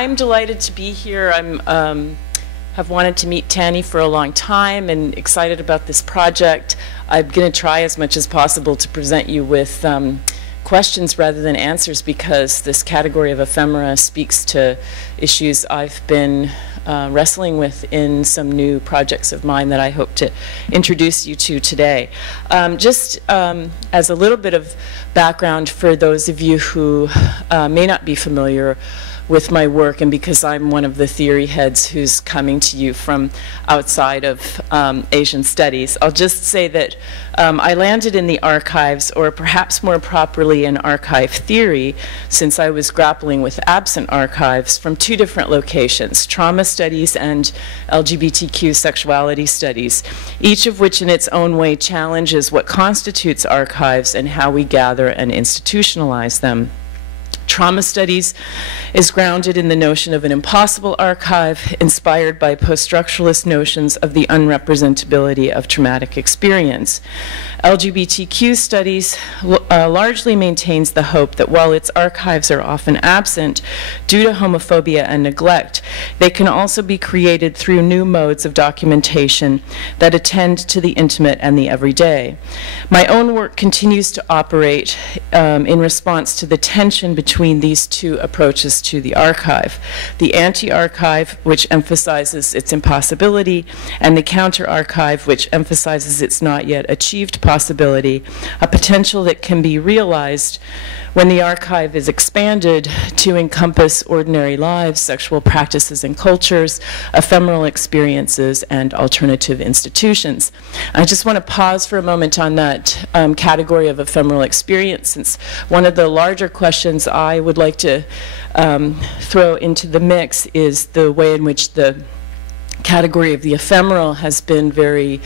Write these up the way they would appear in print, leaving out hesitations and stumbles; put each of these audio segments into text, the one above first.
I'm delighted to be here. Have wanted to meet Tanny for a long time and excited about this project. I'm going to try as much as possible to present you with questions rather than answers, because this category of ephemera speaks to issues I've been wrestling with in some new projects of mine that I hope to introduce you to today. Just as a little bit of background for those of you who may not be familiar with my work, and because I'm one of the theory heads who's coming to you from outside of Asian studies, I'll just say that I landed in the archives, or perhaps more properly in archive theory, since I was grappling with absent archives from two different locations: trauma studies and LGBTQ sexuality studies, each of which in its own way challenges what constitutes archives and how we gather and institutionalize them. Trauma studies is grounded in the notion of an impossible archive, inspired by post-structuralist notions of the unrepresentability of traumatic experience. LGBTQ studies largely maintains the hope that while its archives are often absent due to homophobia and neglect, they can also be created through new modes of documentation that attend to the intimate and the everyday. My own work continues to operate in response to the tension between these two approaches to the archive: the anti-archive, which emphasizes its impossibility, and the counter-archive, which emphasizes its not yet achieved possibility, a potential that can be realized when the archive is expanded to encompass ordinary lives, sexual practices and cultures, ephemeral experiences, and alternative institutions. I just want to pause for a moment on that category of ephemeral experience, since one of the larger questions I would like to throw into the mix is the way in which the category of the ephemeral has been very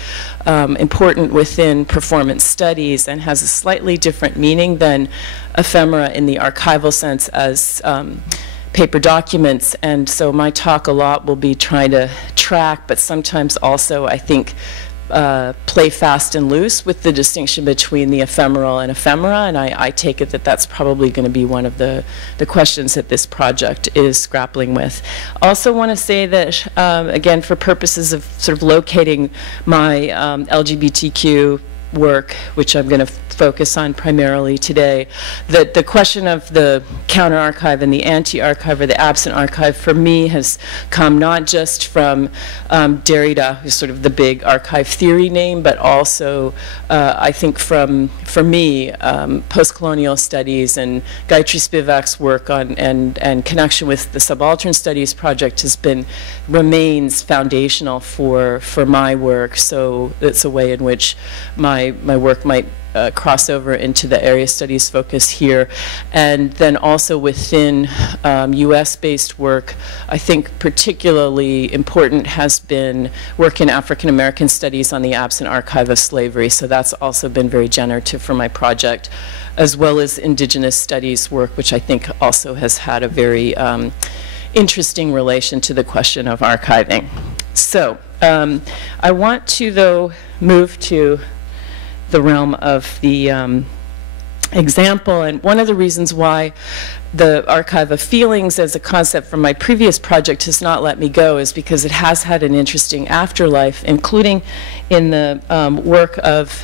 important within performance studies and has a slightly different meaning than ephemera in the archival sense as paper documents. And so my talk a lot will be trying to track, but sometimes also, I think, play fast and loose with the distinction between the ephemeral and ephemera, and I take it that that's probably going to be one of the questions that this project is grappling with. Also want to say that, again, for purposes of sort of locating my LGBTQ work, which I'm going to focus on primarily today, that the question of the counter-archive and the anti-archive, or the absent archive, for me has come not just from Derrida, who's sort of the big archive theory name, but also I think from, for me, post-colonial studies and Gayatri Spivak's work on and connection with the Subaltern Studies project remains foundational for my work. So it's a way in which my work might cross over into the area studies focus here. And then also within US-based work, I think particularly important has been work in African American studies on the absent archive of slavery. So that's also been very generative for my project, as well as indigenous studies work, which I think also has had a very interesting relation to the question of archiving. So I want to, though, move to the realm of the example, and one of the reasons why the archive of feelings as a concept from my previous project has not let me go is because it has had an interesting afterlife, including in the work of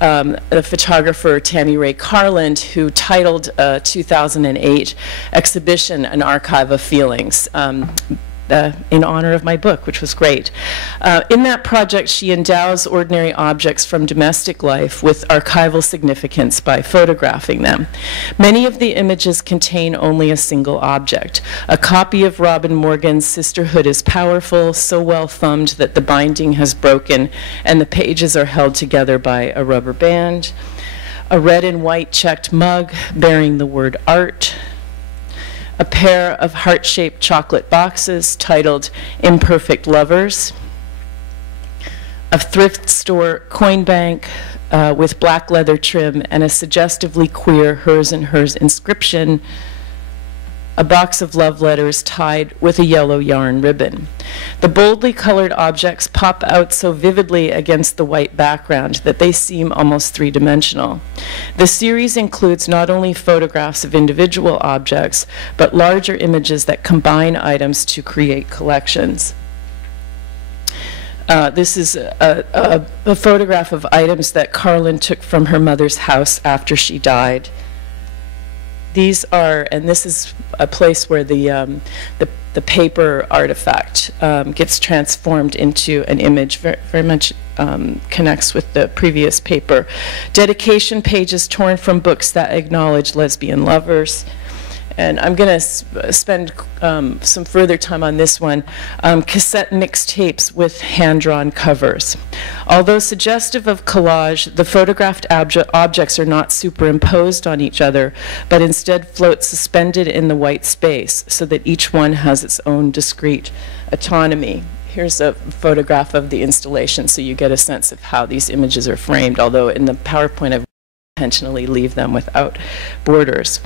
the photographer Tammy Ray Carland, who titled a 2008 exhibition An Archive of Feelings, in honor of my book, which was great. In that project, she endows ordinary objects from domestic life with archival significance by photographing them. Many of the images contain only a single object. A copy of Robin Morgan's Sisterhood is Powerful, so well thumbed that the binding has broken and the pages are held together by a rubber band. A red and white checked mug bearing the word art. A pair of heart-shaped chocolate boxes titled Imperfect Lovers, a thrift store coin bank with black leather trim and a suggestively queer hers and hers inscription, a box of love letters tied with a yellow yarn ribbon. The boldly colored objects pop out so vividly against the white background that they seem almost three-dimensional. The series includes not only photographs of individual objects, but larger images that combine items to create collections. This is a photograph of items that Carlin took from her mother's house after she died. These are, and this is a place where the paper artifact gets transformed into an image, very much connects with the previous paper. Dedication pages torn from books that acknowledge lesbian lovers. And I'm going to spend some further time on this one. Cassette mixtapes with hand-drawn covers. Although suggestive of collage, the photographed objects are not superimposed on each other, but instead float suspended in the white space so that each one has its own discrete autonomy. Here's a photograph of the installation so you get a sense of how these images are framed, although in the PowerPoint I've intentionally leave them without borders.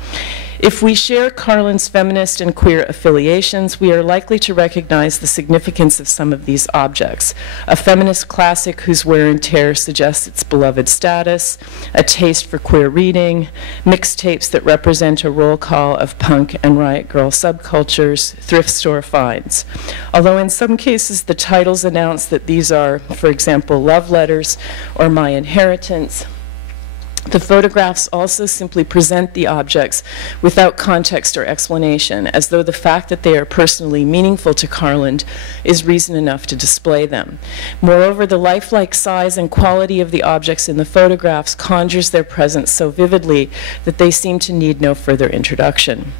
If we share Carlin's feminist and queer affiliations, we are likely to recognize the significance of some of these objects. A feminist classic whose wear and tear suggests its beloved status, a taste for queer reading, mixtapes that represent a roll call of punk and riot girl subcultures, thrift store finds. Although in some cases the titles announce that these are, for example, love letters or my inheritance, the photographs also simply present the objects without context or explanation, as though the fact that they are personally meaningful to Carlin is reason enough to display them. Moreover, the lifelike size and quality of the objects in the photographs conjures their presence so vividly that they seem to need no further introduction.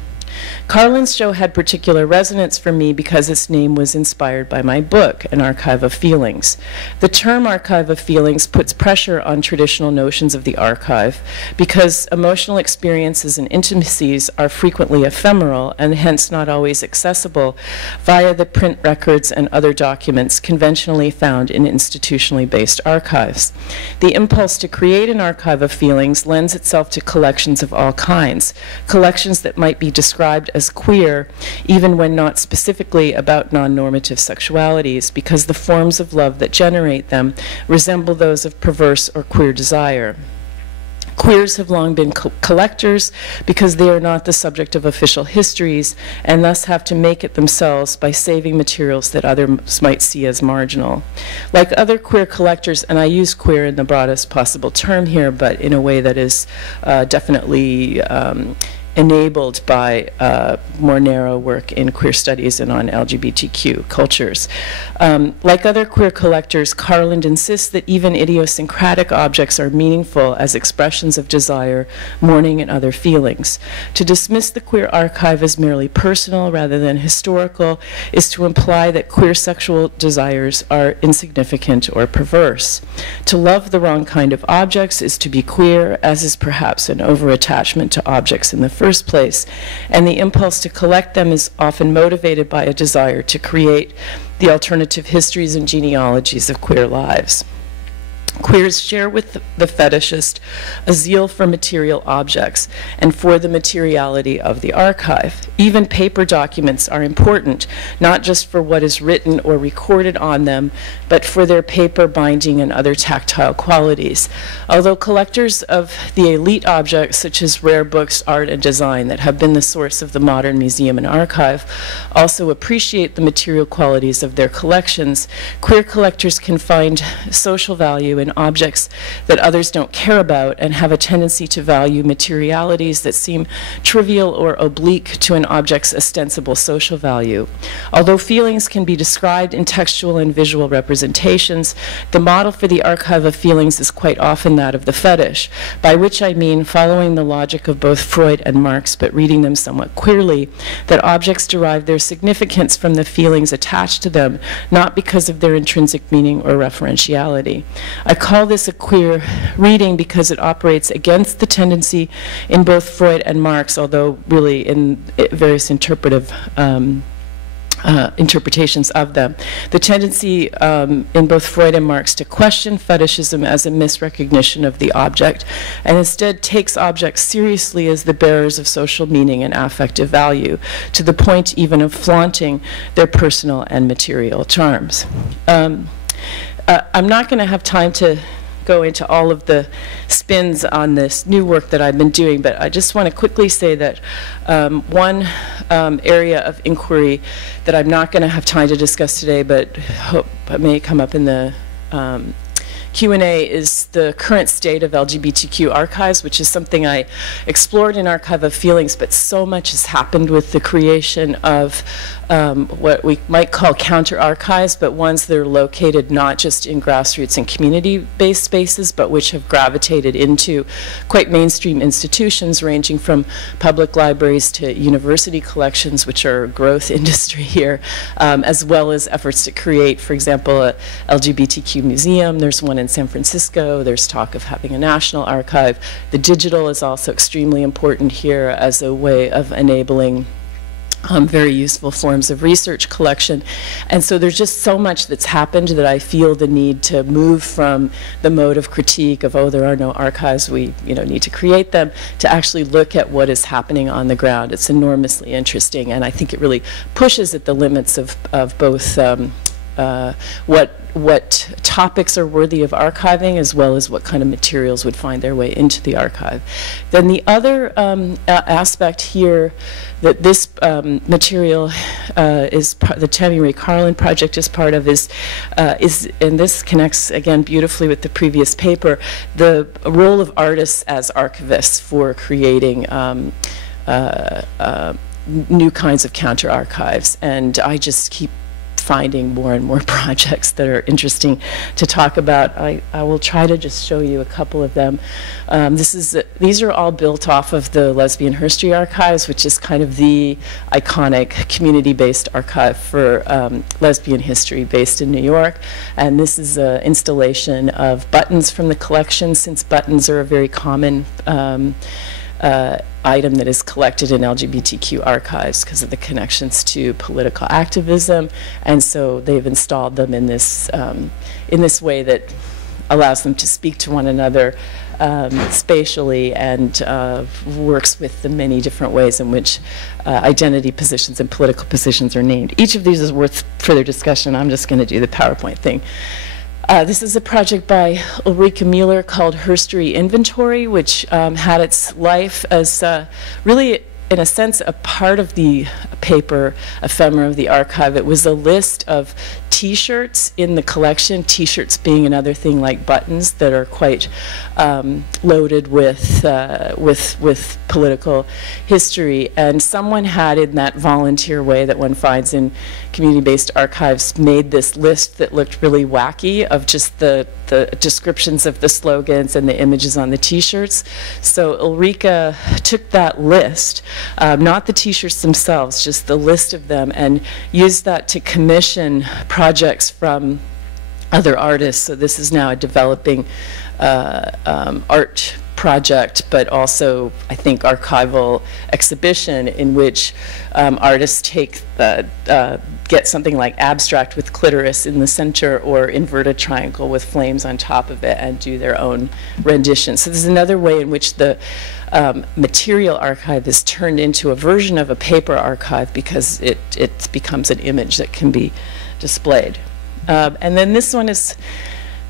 Carlin's show had particular resonance for me because its name was inspired by my book, An Archive of Feelings. The term Archive of Feelings puts pressure on traditional notions of the archive because emotional experiences and intimacies are frequently ephemeral and hence not always accessible via the print records and other documents conventionally found in institutionally based archives. The impulse to create an archive of feelings lends itself to collections of all kinds, collections that might be described as queer, even when not specifically about non-normative sexualities, because the forms of love that generate them resemble those of perverse or queer desire. Queers have long been collectors because they are not the subject of official histories and thus have to make it themselves by saving materials that others might see as marginal. Like other queer collectors, and I use queer in the broadest possible term here, but in a way that is definitely enabled by more narrow work in queer studies and on LGBTQ cultures. Like other queer collectors, Carlin insists that even idiosyncratic objects are meaningful as expressions of desire, mourning, and other feelings. To dismiss the queer archive as merely personal rather than historical is to imply that queer sexual desires are insignificant or perverse. To love the wrong kind of objects is to be queer, as is perhaps an over-attachment to objects in the first place, and the impulse to collect them is often motivated by a desire to create the alternative histories and genealogies of queer lives. Queers share with the fetishist a zeal for material objects and for the materiality of the archive. Even paper documents are important, not just for what is written or recorded on them, but for their paper binding and other tactile qualities. Although collectors of the elite objects, such as rare books, art, and design that have been the source of the modern museum and archive, also appreciate the material qualities of their collections, queer collectors can find social value in objects that others don't care about and have a tendency to value materialities that seem trivial or oblique to an object's ostensible social value. Although feelings can be described in textual and visual representations, the model for the archive of feelings is quite often that of the fetish, by which I mean following the logic of both Freud and Marx, but reading them somewhat queerly, that objects derive their significance from the feelings attached to them, not because of their intrinsic meaning or referentiality. I call this a queer reading because it operates against the tendency in both Freud and Marx, although really in various interpretive interpretations of them. The tendency in both Freud and Marx to question fetishism as a misrecognition of the object, and instead takes objects seriously as the bearers of social meaning and affective value, to the point even of flaunting their personal and material charms. I'm not going to have time to go into all of the spins on this new work that I've been doing, but I just want to quickly say that one area of inquiry that I'm not going to have time to discuss today, but hope may come up in the Q&A, is the current state of LGBTQ archives, which is something I explored in Archive of Feelings, but so much has happened with the creation of what we might call counter-archives, but ones that are located not just in grassroots and community-based spaces, but which have gravitated into quite mainstream institutions, ranging from public libraries to university collections, which are a growth industry here, as well as efforts to create, for example, a LGBTQ museum. There's one in San Francisco. There's talk of having a national archive. The digital is also extremely important here as a way of enabling very useful forms of research collection. And so there's just so much that's happened that I feel the need to move from the mode of critique of, oh, there are no archives, we need to create them, to actually look at what is happening on the ground. It's enormously interesting, and I think it really pushes at the limits of both what topics are worthy of archiving, as well as what kind of materials would find their way into the archive. Then the other aspect here that this material is the Tammy Ray Carlin project is part of is, and this connects again beautifully with the previous paper, the role of artists as archivists for creating new kinds of counter archives. And I just keep finding more and more projects that are interesting to talk about. I will try to just show you a couple of them. These are all built off of the Lesbian History Archives, which is kind of the iconic community-based archive for lesbian history based in New York. And this is an installation of buttons from the collection, since buttons are a very common item that is collected in LGBTQ archives because of the connections to political activism, and so they've installed them in this way that allows them to speak to one another spatially, and works with the many different ways in which identity positions and political positions are named. Each of these is worth further discussion. I'm just going to do the PowerPoint thing. This is a project by Ulrike Mueller called Herstory Inventory, which had its life as really, in a sense, a part of the paper ephemera of the archive. It was a list of T-shirts in the collection, T-shirts being another thing like buttons that are quite loaded with political history. And someone had, in that volunteer way that one finds in community-based archives, made this list that looked really wacky of just the descriptions of the slogans and the images on the T-shirts. So Ulrike took that list, not the T-shirts themselves, just the list of them, and used that to commission projects from other artists. So this is now a developing art project, but also, I think, archival exhibition in which artists take get something like abstract with clitoris in the center, or inverted triangle with flames on top of it, and do their own rendition. So this is another way in which the material archive is turned into a version of a paper archive, because it becomes an image that can be displayed. And then this one is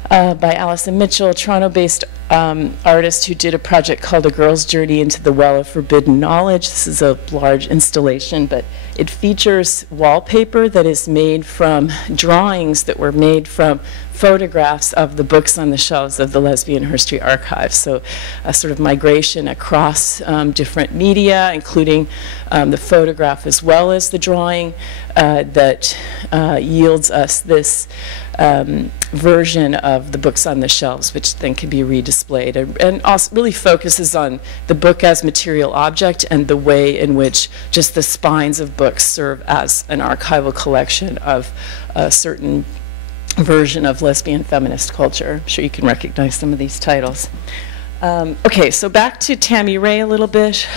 by Alison Mitchell, a Toronto-based artist who did a project called A Girl's Journey into the Well of Forbidden Knowledge. This is a large installation, but it features wallpaper that is made from drawings that were made from photographs of the books on the shelves of the Lesbian History Archive. So a sort of migration across different media, including the photograph as well as the drawing, that yields us this version of the books on the shelves, which then can be redisplayed, and also really focuses on the book as material object and the way in which just the spines of books serve as an archival collection of a certain version of lesbian feminist culture. I'm sure you can recognize some of these titles. Okay, so back to Tammy Rae a little bit.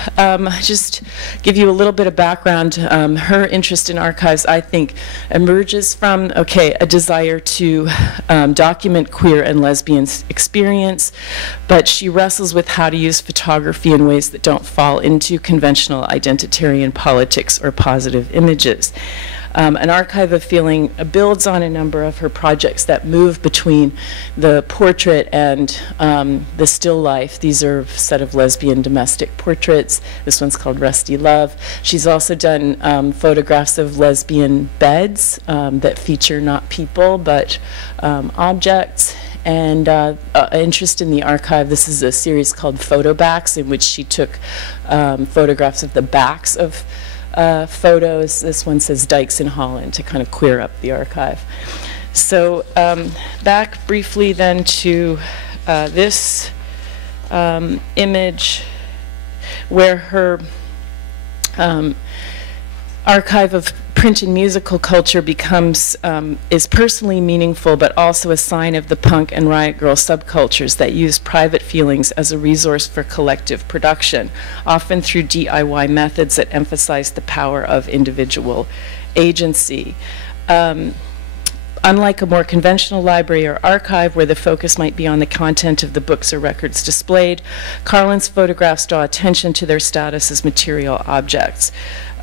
Just give you a little bit of background. Her interest in archives, I think, emerges from, a desire to document queer and lesbian experience, but she wrestles with how to use photography in ways that don't fall into conventional identitarian politics or positive images. An Archive of Feeling builds on a number of her projects that move between the portrait and the still life. These are a set of lesbian domestic portraits. This one's called Rusty Love. She's also done photographs of lesbian beds that feature not people but objects. And interest in the archive, this is a series called Photo Backs, in which she took photographs of the backs of photos. This one says Dykes in Holland to kind of queer up the archive. So back briefly then to this image where her archive of print and musical culture becomes, is personally meaningful, but also a sign of the punk and riot girl subcultures that use private feelings as a resource for collective production, often through DIY methods that emphasize the power of individual agency. Unlike a more conventional library or archive where the focus might be on the content of the books or records displayed, Carlin's photographs draw attention to their status as material objects.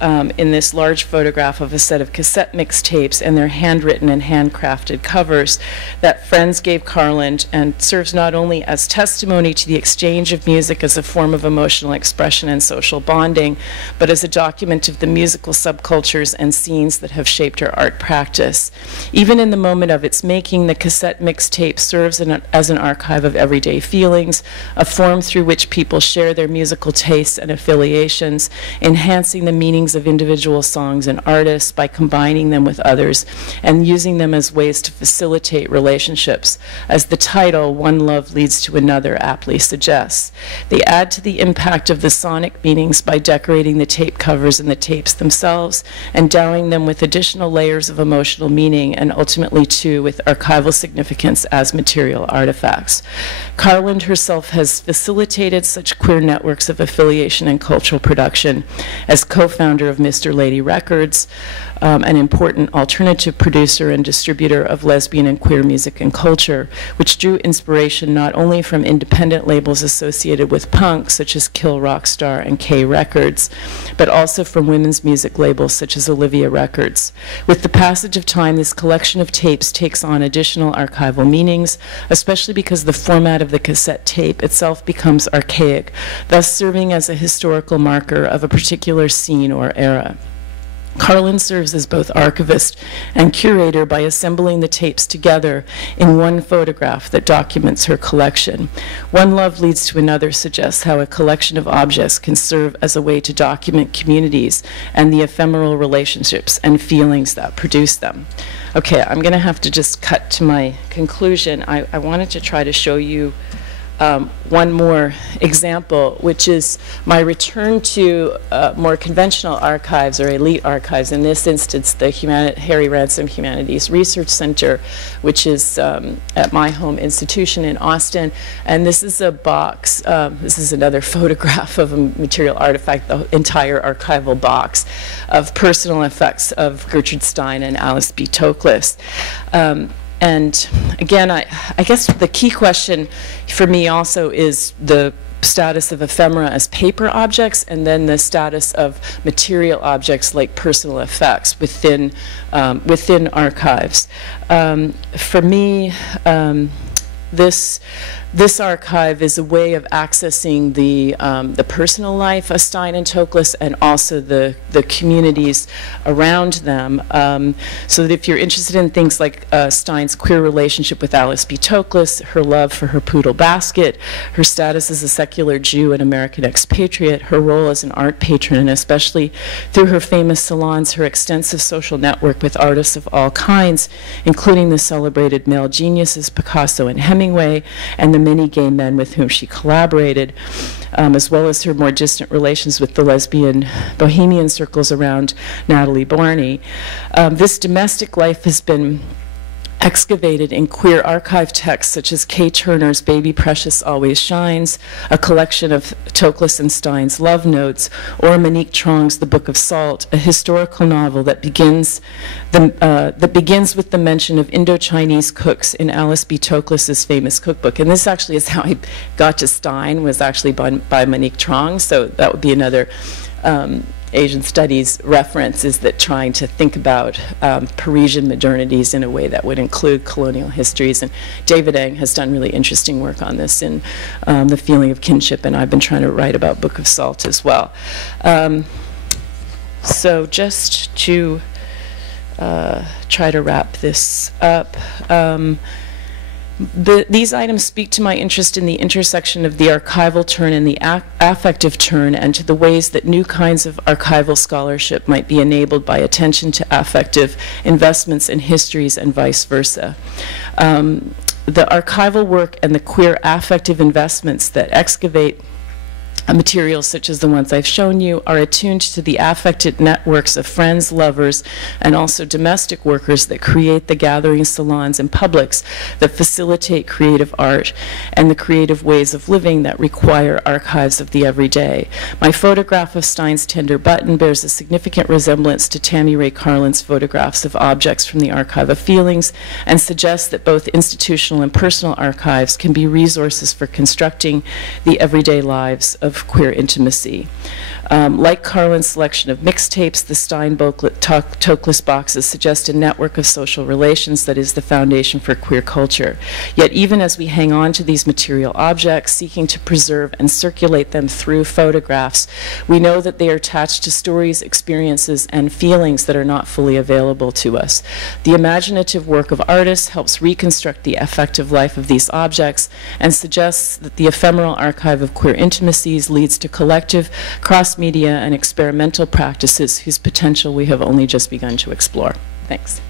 In this large photograph of a set of cassette mixtapes and their handwritten and handcrafted covers that friends gave Carlin, and serves not only as testimony to the exchange of music as a form of emotional expression and social bonding, but as a document of the musical subcultures and scenes that have shaped her art practice. Even in the moment of its making, the cassette mixtape serves as an archive of everyday feelings, a form through which people share their musical tastes and affiliations, enhancing the meanings of individual songs and artists by combining them with others and using them as ways to facilitate relationships, as the title, One Love Leads to Another, aptly suggests. They add to the impact of the sonic meanings by decorating the tape covers and the tapes themselves, endowing them with additional layers of emotional meaning, and ultimately, too, with archival significance as material artifacts. Carlin herself has facilitated such queer networks of affiliation and cultural production as co-founder of Mr. Lady Records, an important alternative producer and distributor of lesbian and queer music and culture, which drew inspiration not only from independent labels associated with punk, such as Kill Rockstar and K Records, but also from women's music labels such as Olivia Records. With the passage of time, this collection of tapes takes on additional archival meanings, especially because the format of the cassette tape itself becomes archaic, thus serving as a historical marker of a particular scene or era. Carlin serves as both archivist and curator by assembling the tapes together in one photograph that documents her collection. One Love Leads to Another suggests how a collection of objects can serve as a way to document communities and the ephemeral relationships and feelings that produce them. Okay, I'm going to have to just cut to my conclusion. I wanted to try to show you one more example, which is my return to more conventional archives or elite archives, in this instance the Harry Ransom Humanities Research Center, which is at my home institution in Austin. And this is a box, this is another photograph of a material artifact, the entire archival box of personal effects of Gertrude Stein and Alice B. Toklas. And again, I guess the key question for me also is the status of ephemera as paper objects, and then the status of material objects like personal effects within archives. For me, this archive is a way of accessing the personal life of Stein and Toklas, and also the communities around them. So that if you're interested in things like Stein's queer relationship with Alice B. Toklas, her love for her poodle Basket, her status as a secular Jew and American expatriate, her role as an art patron, and especially through her famous salons, her extensive social network with artists of all kinds, including the celebrated male geniuses Picasso and Hemingway, and the many gay men with whom she collaborated, as well as her more distant relations with the lesbian bohemian circles around Natalie Barney. This domestic life has been excavated in queer archive texts such as Kay Turner's Baby Precious Always Shines, a collection of Toklas and Stein's Love Notes, or Monique Trong's The Book of Salt, a historical novel that begins with the mention of Indo-Chinese cooks in Alice B. Toklas's famous cookbook. And this actually is how I got to Stein, was actually by Monique Trong, so that would be another Asian studies reference, is that trying to think about Parisian modernities in a way that would include colonial histories. And David Eng has done really interesting work on this in The Feeling of Kinship, and I've been trying to write about Book of Salt as well. So just to try to wrap this up, these items speak to my interest in the intersection of the archival turn and the affective turn, and to the ways that new kinds of archival scholarship might be enabled by attention to affective investments in histories and vice versa. The archival work and the queer affective investments that excavate materials such as the ones I've shown you are attuned to the affected networks of friends, lovers, and also domestic workers that create the gathering salons and publics that facilitate creative art and the creative ways of living that require archives of the everyday. My photograph of Stein's Tender Button bears a significant resemblance to Tammy Ray Carlin's photographs of objects from the Archive of Feelings, and suggests that both institutional and personal archives can be resources for constructing the everyday lives of queer intimacy. Like Carlin's selection of mixtapes, the Stein booklet Toklas boxes suggest a network of social relations that is the foundation for queer culture. Yet even as we hang on to these material objects, seeking to preserve and circulate them through photographs, we know that they are attached to stories, experiences, and feelings that are not fully available to us. The imaginative work of artists helps reconstruct the affective life of these objects and suggests that the ephemeral archive of queer intimacies leads to collective, cross-media, and experimental practices whose potential we have only just begun to explore. Thanks.